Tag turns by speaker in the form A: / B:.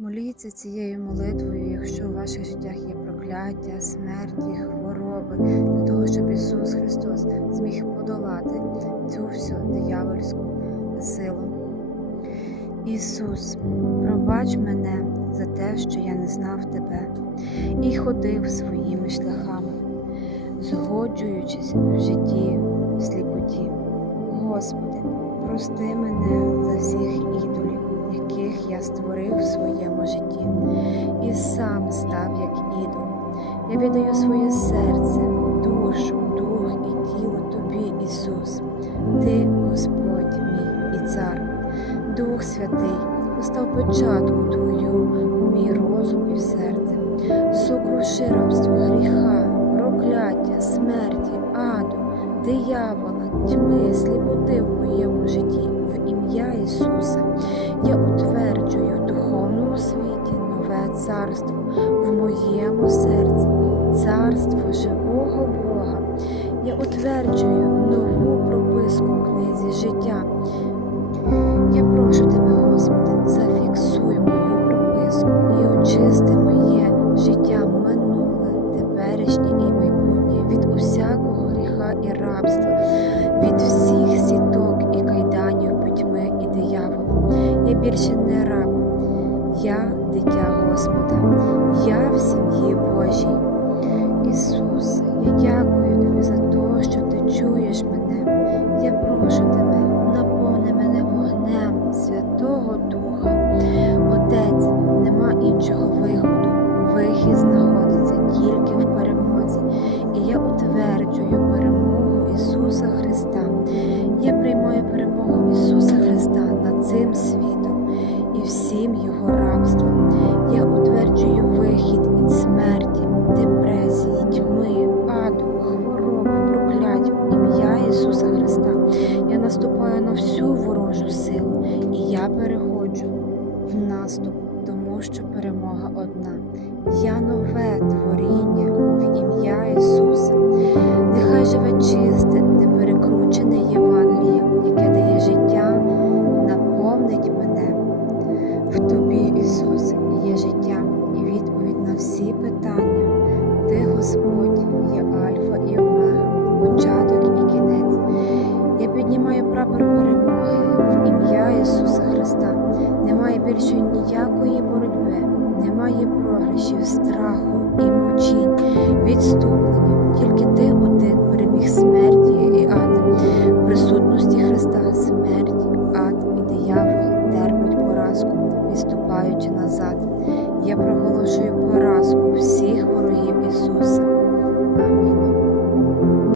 A: Моліться цією молитвою, якщо у ваших життях є прокляття, смерті, хвороби, для того, щоб Ісус Христос зміг подолати цю всю диявольську силу. Ісус, пробач мене за те, що я не знав Тебе і ходив своїми шляхами, згоджуючись в житті в сліпоті. Господи, прости мене я створив в своєму житті, і сам став як ідол. Я віддаю своє серце, душу, дух і тіло Тобі, Ісус. Ти, Господь мій і цар, Дух Святий, постав початку Твою у мій розум і в серце, сокруши рабство гріха, прокляття, смерті, аду, диявола, тьми, сліпоти в моєму житті, царство живого Бога. Я утверджую нову прописку в книзі життя. Я прошу тебе, Господи, зафіксуй мою прописку і очисти моє життя минуле, теперішнє і майбутнє від усякого гріха і рабства, від всіх сіток і кайданів пітьми і диявола. Я більше не раб, я дитя Господа, я в сім'ї Божій. Наступаю на всю ворожу силу, і я переходжу в наступ, тому що перемога одна. Я нове творіння в ім'я Ісуса. Нехай живе чисте, неперекручене Євангеліє, яке дає життя, наповнить мене. В тобі, Ісус, є життя і відповідь на всі питання. Ти, Господь, Христа. Немає більше ніякої боротьби, немає програшів, страху і мучінь, відступлення. Тільки ти один переміг смерті і ад. В присутності Христа смерть, ад і диявол терпить поразку, відступаючи назад. Я проголошую поразку всіх ворогів Ісуса. Амінь.